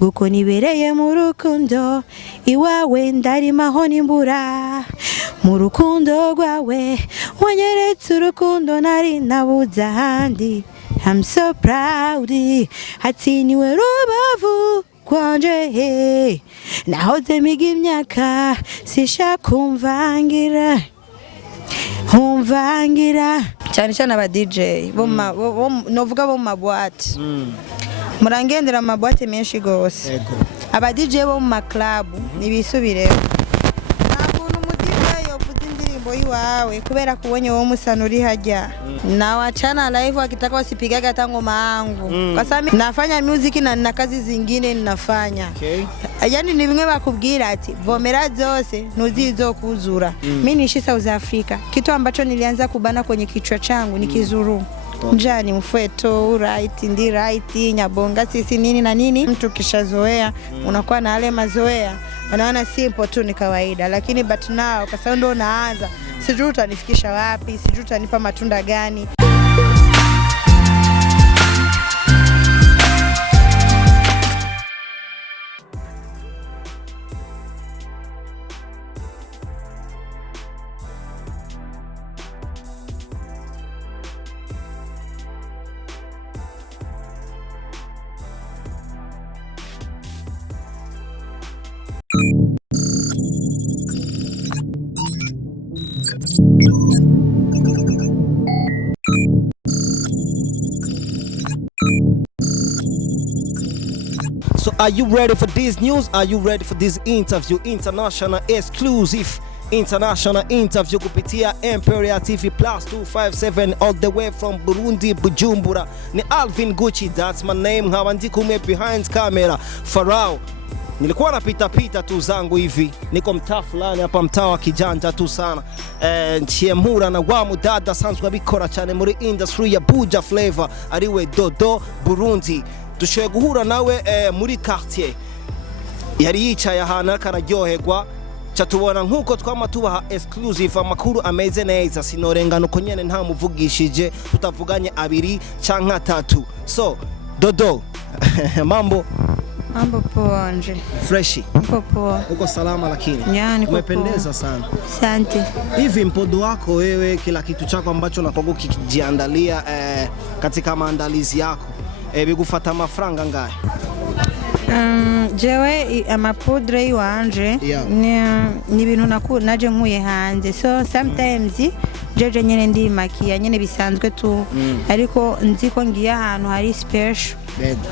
guko nibereye mu rukundo iwawe ndarimaho nimbura mu rukundo rwawe wanyeretse urukundo nari nabuze ahandi. I'm so proud hatiniwe rubavu kwanje nahoze miga imyaka sishaka kumvangira cyane cyane aba DJ novuga bo mu mabwate murangendera mu mabwate menshi gose aba DJ bo mu maklabu nibisubireho ntabuntu umudije yovuze indirimbo yiwawe kubera kubonye wo musana uri hajya na wachana live wakitaka wasipigaga hata ngoma yangu kwa sababu nafanya music na kazi zingine ninafanya. Yani ni bimwe bakubwira ati vomera zose nuzizo kuzura. Mimi niishi South Africa, kitu ambacho nilianza kubana kwenye kichwa changu ni kizuru. Njani mfweto right ndi right nyabonga sisi nini na nini, mtu kishazoea unakuwa na yale mazoea unaona simple tu ni kawaida, lakini but now kwa sababu ndo unaanza sijui utanifikisha wapi, sijui utanipa matunda gani. So are you ready for this news? Are you ready for this interview? International exclusive international interview kupitia Imperial TV Plus 257 all the way from Burundi, Bujumbura. Ni Alvin Gucci, that's my name. Hawa ndi kume behind camera. Farao. Nilikuwa napita tu zangu hivi. Niko mtaa fulani hapa, mtaa wa kijanja tu sana. Ndiyemera na Wamudada sanzwe bikora cyane muri industry ya Buja flavor ariwe Dodo Burundi. Dushoboye guhura nawe muri quartier. Yari yicaye ahantu akararyoherwa. Catubona nkuko twama tubaha exclusive amakuru ameze neza, sinorengana uko nyene nta muvugishije tutavuganye abiri canka tatu. So Dodo mambo poa nje. Freshi. Poa. Uko salama lakini? Yani umependeza sana. Asante. Hivi mpodo wako wewe, kila kitu chako ambacho unakogo kijiandalia katika maandalizi yako bigufuata amafaranga ngahe? Jewe amapudre iwanje ni ibintu naje nkuye hanze, so sometimes jeje nyene ndi makia nyene bisanzwe tu ariko nziko ngiye ahantu hari special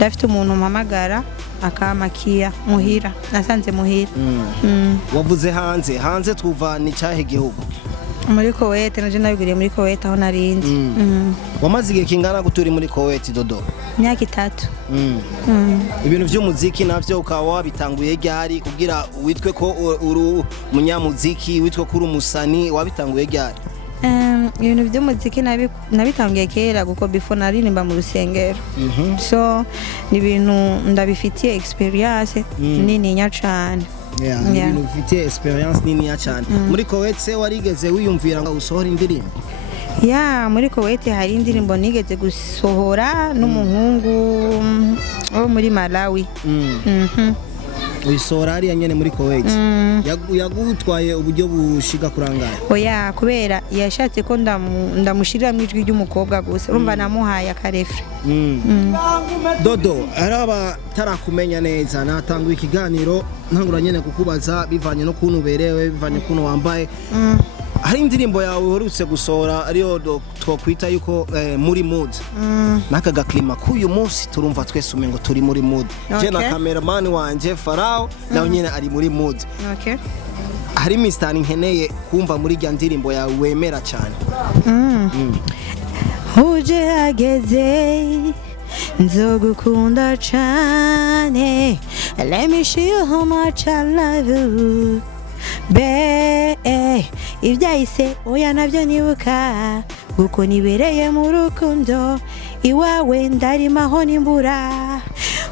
dafite umuntu mpamagara akamakia muhira, nasanze muhira. Wavuze hanze twuva ni cyahe gihugu? Muri Kuwait, naje nabiguriye muri Kuwait aho narindi. Wamaze igihe kingana guturi muri Kuwait Dodo? Myaka 3. Ibintu by'umuziki navyo ukaba wabitanguye ryari kugira witwe ko uri munyamuziki, witwe ko uri umusani, wabitanguye ryari? Ibintu by'umuziki nabitanguye kera guko before naririmba mu rusengero. So ni ibintu ndabifitiye experience nini nya cyane. Ibintu bifitiye experience nini ya cyane. Muri Kuwait se warigeze wiyumvira ngo usohora indirimbo? Muri Kuwait hari indirimbo nigeze gusohora n'umuhungu wo muri Malawi. Uyisohora ari nyene muri Kuwait. Yagutwaye uburyo bushiga kurangaye? Kubera yashatse ko ndamushirira mu ijwi ry'umukobwa gusa, urumva namuhaye akarefre. Dodo, araba tarakumenya neza, natanguye ikiganiro ntangura nyene kukubaza bivanye no kuntu berewe, bivanye kuntu wambaye. Hari indirimbo yawe urutse gusohora ariyo twokwita yuko muri mood. Naka gaklima kuyu munsi turumva twese umengo turi muri mood. Je na cameraman wanje Farao nawe nyene ari muri mood. Hari Mr. nkeneye kumva muri rya ndirimbo yawe wemera cyane. Uje ageze nzogukunda cyane, let me show you how much I love you. Ibyahise oya nabyo nibuka guko nibereye mu rukundo iwawe ndarimaho nimbura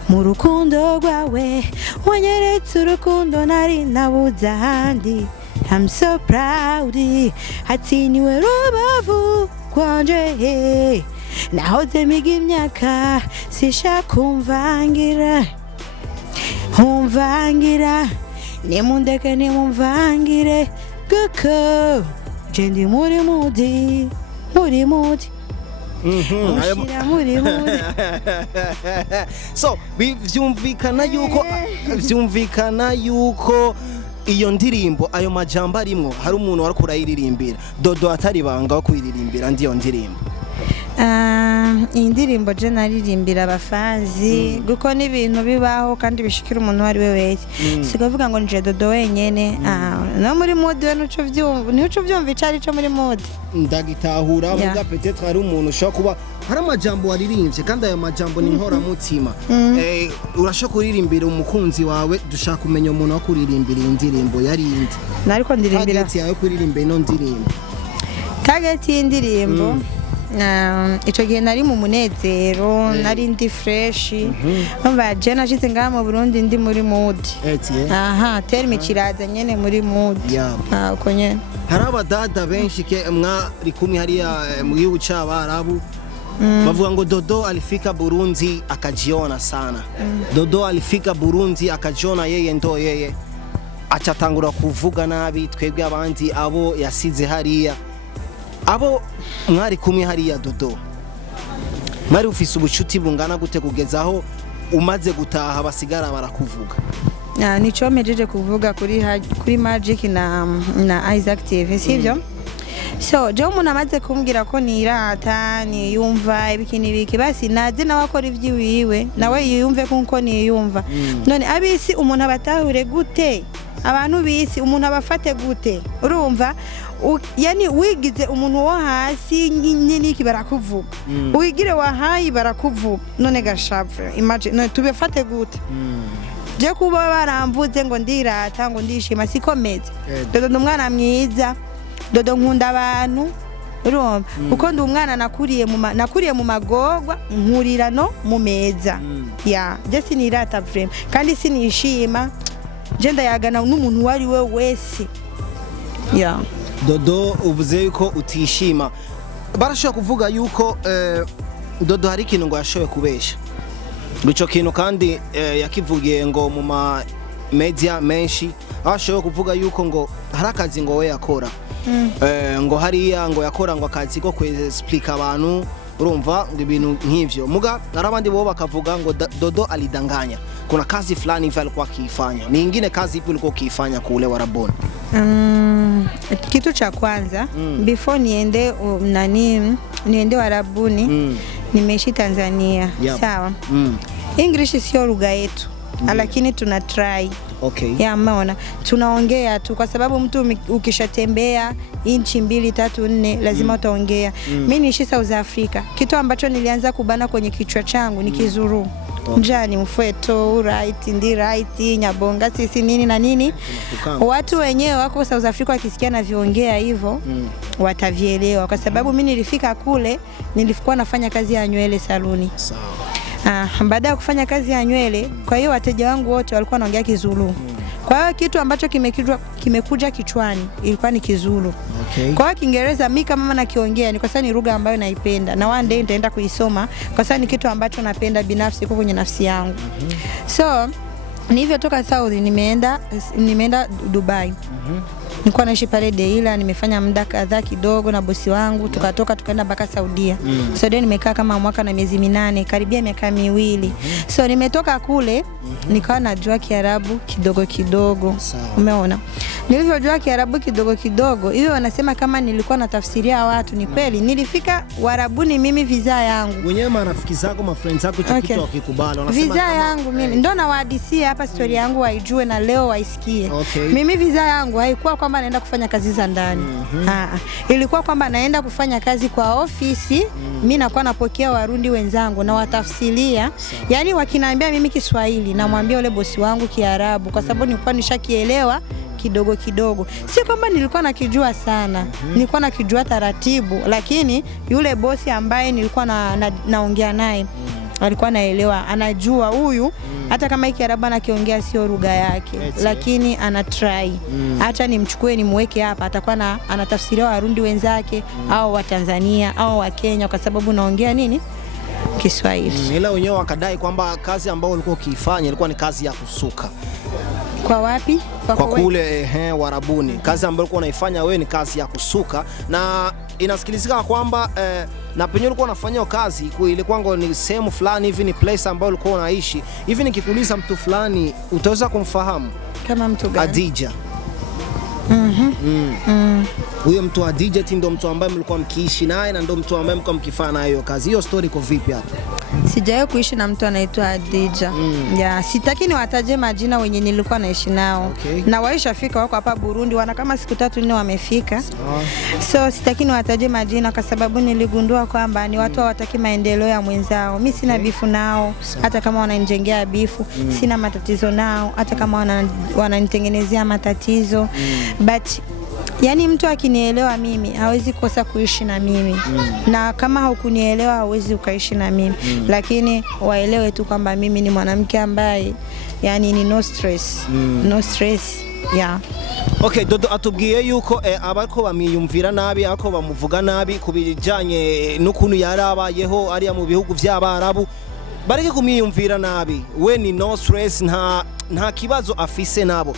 mu rukundo rwawe wanyeretse urukundo nari nabuze ahandi. I'm so proud hatiniwe rubavu kwanje nahoze miga imyaka sishaka kumvangira umvangira nimundeke nimumvangire kuko je ndi muri mudi Ushira muri So vyumvikana yuko iyo ndirimbo ayo majambo arimwo hari umuntu wari kurayiririmbira Dodo atari banga wo kuyiririmbira ndiyo ndirimbo. Indirimbo je naririmbira abafanzi guko n'ibintu bibaho kandi bishikira umuntu wari we wese sigavuga ngo nje Dodo wenyene no muri mode we nuco vyumva icari cyo muri mode ndagitahura muga peut-être hari umuntu ushaka kuba hari amajambo waririmbye kandi ayo majambo ni nkora mutima urashaka kuririmbira umukunzi wawe dushaka kumenya umuntu wa kuririmbira indirimbo yari indi nariko ndirimbira target yawe kuririmba ino ndirimbo target y'indirimbo ico gihe nari mu munezero nari ndi fresh umva je nashize ngaha mu Burundi ndi muri mood terme kiraza nyene muri mood uko nyene hari abadada benshi ke mwari kumwe hariya mu gihugu c'Abarabu bavuga ngo Dodo alifika Burundi akajiona sana Dodo alifika Burundi akajiona yeye ndo yeye acatangura kuvuga nabi twebwe abandi abo yasize hariya abo mwari kumwe hariya Dodo mwari ufise ubucuti bungana gute kugezaho umaze gutaha basigara barakuvuga nico mejeje kuvuga kuri Magic na Isaac TV sivyo so je umuntu amaze kumbwira ko nirata niyumva ibikini biki basi naze nawe akora ivyiwiwe nawe yiyumve kuko niyumva none abisi umuntu abatahure gute abantu bisi umuntu abafate gute urumva yani wigize umuntu wo hasi niki barakuvuga wigire wahayi barakuvuga none gashapfe imagine none tubefate gute je kuba baramvuze ngo ndirata ngo ndishima sikomeze Dodo ndumwana mwiza Dodo nkunda abantu urumva uko ndi umwana nakuriye mu magorwa nkurira no mu meza je sinirata frame kandi sinishima je ndayagana n'umuntu wari we wese Dodo uvuze yuko utishima barashaka kuvuga yuko Dodo hari ikintu ngo yashoboye kubesha bico kintu kandi yakivugiye ngo mu ma media menshi ashoboye kuvuga yuko ngo hari akazi ngo we yakora ngo hariya ngo yakora ngo akazi ko explica abantu urumva ibintu nk'ivyo muga narabandi bo bakavuga ngo Dodo alidanganya kuna kazi fulani hivi alikuwa akifanya ni nyingine kazi ipi ulikuwa ukifanya kule Waraboni kitu cha kwanza before niende Warabuni nimeishi Tanzania sawa English sio lugha yetu lakini tuna try maana tunaongea tu kwa sababu mtu ukishatembea inchi 2 3 4 lazima utaongea mimi niishi South Africa kitu ambacho nilianza kubana kwenye kichwa changu ni Kizuru njani mfweto right nyabonga sisi nini na nini watu wenyewe wako South Africa wakisikia na viongea hivyo watavielewa kwa sababu mimi nilifika kule nilikuwa nafanya kazi ya nywele saluni baada ya kufanya kazi ya nywele kwa hiyo wateja wangu wote walikuwa wanaongea Kizulu kwa hiyo kitu ambacho kimekuja kichwani ilikuwa ni Kizulu kwa hiyo Kiingereza mimi kama nakiongea ni kwa sababu ni lugha ambayo naipenda na one day nitaenda kuisoma kwa sababu ni kitu ambacho napenda binafsi kwa kwenye nafsi yangu so nilivyotoka South nimeenda Dubai nilikuwa naishi pale Deila nimefanya muda kadhaa kidogo na bosi wangu tukatoka tukaenda mpaka Saudia Saudia nimekaa kama mwaka na miezi 8 karibia miaka 2 so nimetoka kule nikawa najua Kiarabu kidogo umeona nilivyojua Kiarabu kidogo hiyo wanasema kama nilikuwa natafsiria watu ni kweli nilifika Warabuni mimi visa yangu wenyewe marafiki zako ma friends zako kitu wakikubali wanasema visa yangu mimi ndo nawahadisia hapa story yangu waijue na leo waisikie mimi visa yangu haikuwa kwamba naenda kufanya kazi za ndani ilikuwa kwamba naenda kufanya kazi kwa ofisi mimi nakuwa napokea Warundi wenzangu na watafsiria yani wakiniambia mimi Kiswahili na mwambie yule bosi wangu Kiarabu kwa sababu nilikuwa nishakielewa kidogo si kwamba nilikuwa nakijua sana nilikuwa nakijua taratibu lakini yule bosi ambaye nilikuwa naongea naye alikuwa anaelewa anajua huyu hata kama Kiarabu anakiongea sio lugha yake lakini ana try hata nimchukue nimweke hapa atakuwa anatafsiria Warundi wenzake au wa Tanzania au wa Kenya kwa sababu naongea nini Kiswahili. Ila wenyewe wakadai kwamba kazi ambayo ulikuwa ukifanya ilikuwa ni kazi ya kusuka. Kwa wapi? Kwa kule Warabuni. Kazi ambayo ulikuwa unaifanya wewe ni kazi ya kusuka, na inasikilizika kwamba na penye ulikuwa unafanya kazi ilikuwa ni sehemu fulani hivi, ni place ambayo ulikuwa unaishi. Hivi nikikuuliza mtu fulani utaweza kumfahamu? Kama mtu gani? Adija. Huyo mtu Adija ndio mtu ambaye mlikuwa mkiishi naye na ndio mtu ambaye mlikuwa mkifanya naye hiyo kazi. Hiyo story iko vipi hapo? Sijawahi kuishi na mtu anaitwa Adija. Sitaki niwataje majina wenye nilikuwa naishi nao. Okay. Na waishafika wako hapa Burundi, wana kama siku 3-4 wamefika. So sitaki niwataje majina kwa sababu niligundua kwamba ni watu hawataki maendeleo ya mwenzao. Mimi sina bifu nao, hata kama wananijengea bifu, sina matatizo nao, hata kama wananitengenezea matatizo. But yani mtu akinielewa mimi hawezi kosa kuishi na mimi. Na kama hukunielewa hauwezi ukaishi na mimi. Lakini waelewe tu kwamba mimi ni mwanamke ambaye yani ni no stress. No stress. Yeah. Okay, Dodo atubwiye yuko abariko bamiyumvira nabi, ariko bamuvuga nabi kubijanye n'ukuntu yarabayeho ari mu bihugu by'Abarabu. Bareke kumiyumvira nabi. We ni no stress, nta kibazo afise nabo.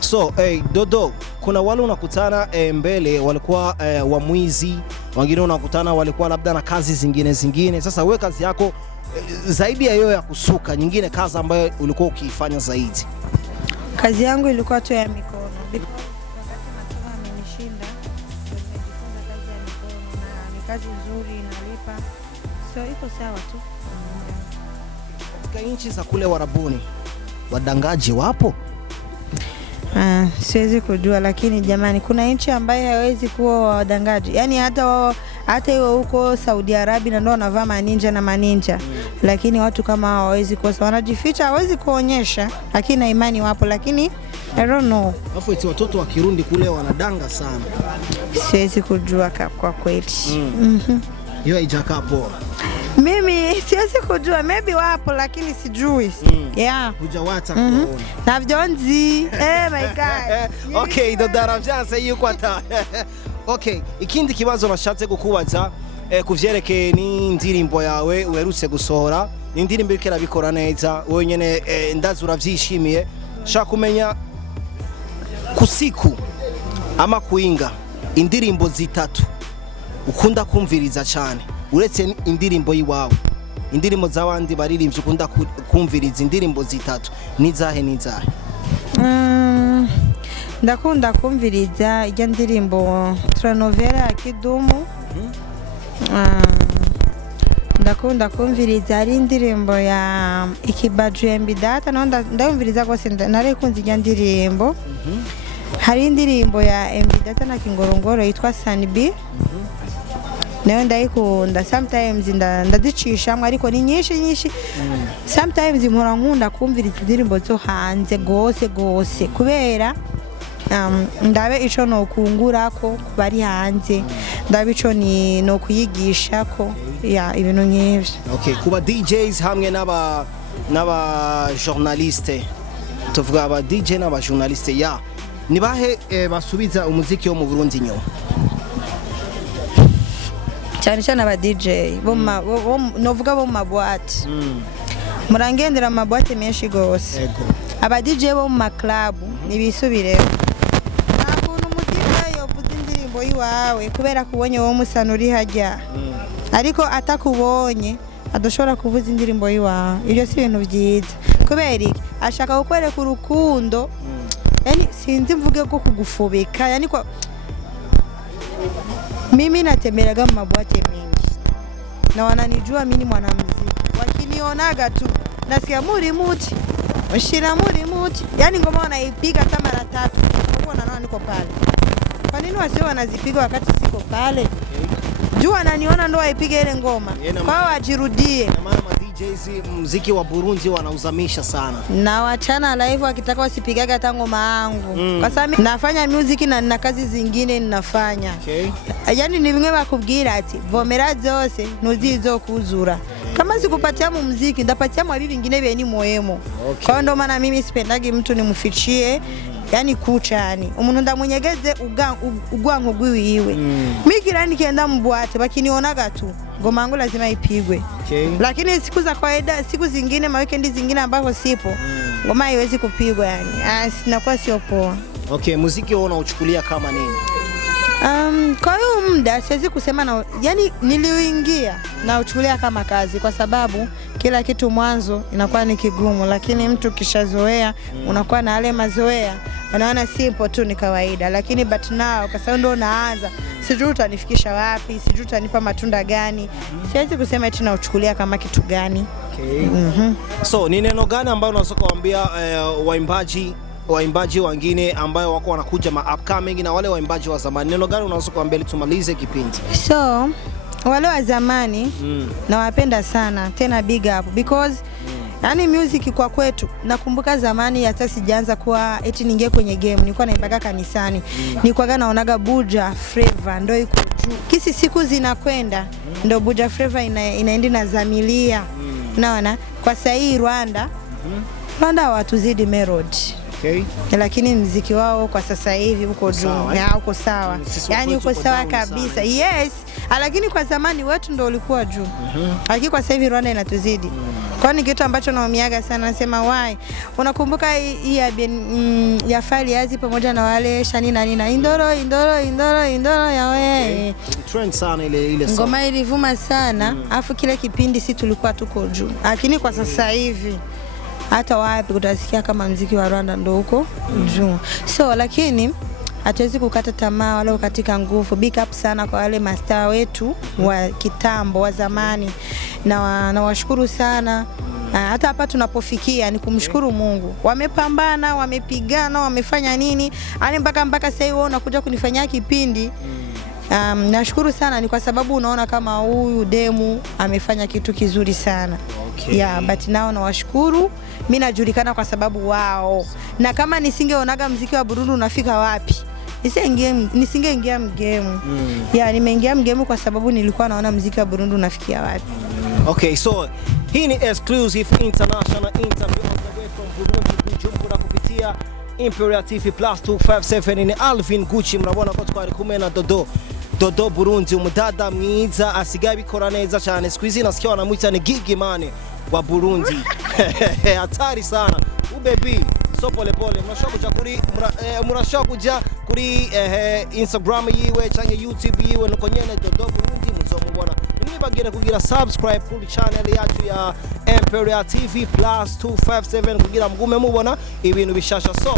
So, Dodo, kuna wale unakutana mbele walikuwa wamwizi, wengine unakutana walikuwa labda na kazi zingine. Sasa we kazi yako zaidi ya hiyo ya kusuka, nyingine kazi ambayo ulikuwa ukiifanya zaidi? Kazi yangu ilikuwa tu ya mikono. Wakati masomo amenishinda, nimejifunza kazi ya mikono na ni kazi nzuri, inalipa. So iko sawa tu. Katika nchi za kule Warabuni, wadangaji wapo? Siwezi kujua, lakini jamani kuna nchi ambaye hawezi kuwa wadangaji. Yani hata iwe huko Saudi Arabia na ndio wanavaa maninja. Lakini watu kama hawawezi kosa, wanajificha, hawezi kuonyesha, lakini na imani wapo, lakini I don't know. Alafu eti watoto wa Kirundi kule wanadanga sana. Siwezi kujua kwa kweli. Hiyo haijakaa poa. Mimi siwezi kujua, maybe wapo lakini sijui. Yeah. Hujawata kuona. Navjonzi. My God. Okay, Dodo yuko ata. Okay, ikindi kibazo nashatse kukubaza kuvyerekeye ni indirimbo yawe uherutse gusohora. Ni indirimbo irikera bikora neza. Wewe nyene ndazi uravyishimiye. Shaka kumenya kusiku ama kuinga indirimbo zitatu ukunda kumviriza cyane uretse indirimbo yiwawe, indirimbo z'abandi baririmbye ukunda kumviriza indirimbo zitatu nizahe? Ndakunda kumviriza ijya ndirimbo Tranovera ya Kidumu. Ndakunda kumviriza ari indirimbo ya Ikibaju Mbidata, ndayumviriza gose narekunze ijya ndirimbo. Hari indirimbo ya Mbidata na Kingorongoro yitwa Sanbi. Nayo ndayikunda, sometimes ndazicishamwe ariko ni nyinshi. Sometimes mpora nkunda kumviriza indirimbo zo hanze gose kubera ndabe ico no kungurako kubari hanze, ndabe ico ni no kuyigishako ya ibintu nk'ivyo. Okay, kuba DJs hamwe n'aba journaliste, tuvuga aba DJ n'aba journaliste nibahe basubiza umuziki wo mu Burundi nyuma? Cyane aba DJ novuga bo mu maboîte. Murangendera amaboîte menshi gose. Aba DJ bo mu club nibisubireho. Nakuntu umutima yovuza indirimbo yiwawe kubera kubonye wo musanuri hajya. Ariko atakubonye adoshora kuvuza indirimbo yiwawe. Ibyo si ibintu byiza. Kubera iki ashaka gukwereka urukundo. Yani sinzi mvuge ko kugufobeka, yani kwa mimi natemberaga mu maboîte mengi na wananijua mimi mwanamuziki, wakinionaga tu nasikia muri muti ushira muri muti, yani ngoma wanaipiga hata mara 3 huko na nani niko pale. Kwa nini wasio wanazipiga wakati siko pale? Jua ananiona ndo aipiga ile ngoma kwa wajirudie. Maana DJs muziki wa Burundi wanauzamisha sana. Na wachana live wakitaka wasipigaga hata ngoma yangu. Kwa sababu nafanya music na nina kazi zingine ninafanya. Okay. Yani ni bimwe bakubwira ati vomera zose nuzizo kuzura. Kama sikupatia muziki ndapatia mwa bibi vingine vyeni muhemu. Kwa ndo maana mimi sipendagi mtu nimfichie yani kucha yani. Umuntu ndamunyegeze ugwanko gwiwiwe. Mimi kila nikienda mbwate bakinionaga tu. Ngoma yangu lazima ipigwe. Lakini siku za kawaida, siku zingine, weekend zingine ambapo sipo, ngoma haiwezi kupigwa yani. Sinakuwa sio poa. Okay, muziki wewe unauchukulia kama nini? Kwa hiyo muda siwezi kusema na yani niliuingia na uchukulia kama kazi kwa sababu kila kitu mwanzo inakuwa ni kigumu, lakini mtu kishazoea unakuwa na yale mazoea unaona simple tu ni kawaida, lakini but now kwa sababu ndo naanza sijui utanifikisha wapi, sijui utanipa matunda gani, siwezi kusema eti na uchukulia kama kitu gani. So ni neno gani ambalo unaweza kuambia waimbaji wengine ambao wako wanakuja upcoming na wale waimbaji wa zamani? Neno gani unaweza kuambia ili tumalize kipindi? So wale wa zamani nawapenda sana, tena big up because yani music kwa kwetu nakumbuka zamani hata sijaanza kuwa eti ningie kwenye game, nilikuwa naimbaga kanisani, nilikuwa naonaga Buja Flavor ndio iko juu. Kisi siku zinakwenda ndio Buja Flavor inaenda na zamilia. Unaona? Kwa sasa hii Rwanda watuzidi melody. Lakini muziki wao kwa sasa hivi uko juu, uko sawa. Yani uko sawa kabisa. Yes, lakini kwa zamani wetu ndio ulikuwa juu. Lakini kwa sasa hivi Rwanda inatuzidi. Kwa ni kitu ambacho naomiaga sana, nasema why. Unakumbuka hii ya Fali Yazi pamoja na wale Shani na Nina indoro ya wewe. Trend sana ile song. Ngoma ilivuma sana, afu kile kipindi si tulikuwa tuko juu. Lakini kwa sasa hivi hata wapi utasikia kama muziki wa Rwanda ndio huko juu. So lakini hatuwezi kukata tamaa wala katika nguvu. Big up sana kwa wale mastaa wetu wa kitambo wa zamani, na washukuru sana. Hata hapa tunapofikia ni kumshukuru Mungu. Wamepambana, wamepigana, wamefanya nini? Yaani mpaka sasa hivi unakuja kunifanyia kipindi. Nashukuru sana, ni kwa sababu unaona kama huyu demu amefanya kitu kizuri sana. But now nawashukuru. Mimi najulikana kwa sababu wao. Na kama nisingeonaga muziki wa Burundi unafika wapi, nisingeingia mgame. Nimeingia mgame kwa sababu nilikuwa naona muziki wa Burundi unafikia wapi. Okay, so hii ni exclusive international interview all the way from Burundi Bujumbura kupitia Imperial TV +257 ni Alvin Gucci murabona ko twari kumwe na Dodo Burundi, umudada mwiza asigaye bikora neza cyane. Squeeze nasikia wanamwita ni Gigi Mane wa Burundi. Hatari sana. Baby, so pole murashaka kuja kuri Instagram yiwe cyangwa YouTube yiwe nuko nyene Dodo Burundi muzomubona. Nibagire kugira subscribe kuri channel yacu ya Imperial TV +257 kugira mgume mubona ibintu bishasha. So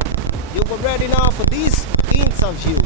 you go ready now for this interview.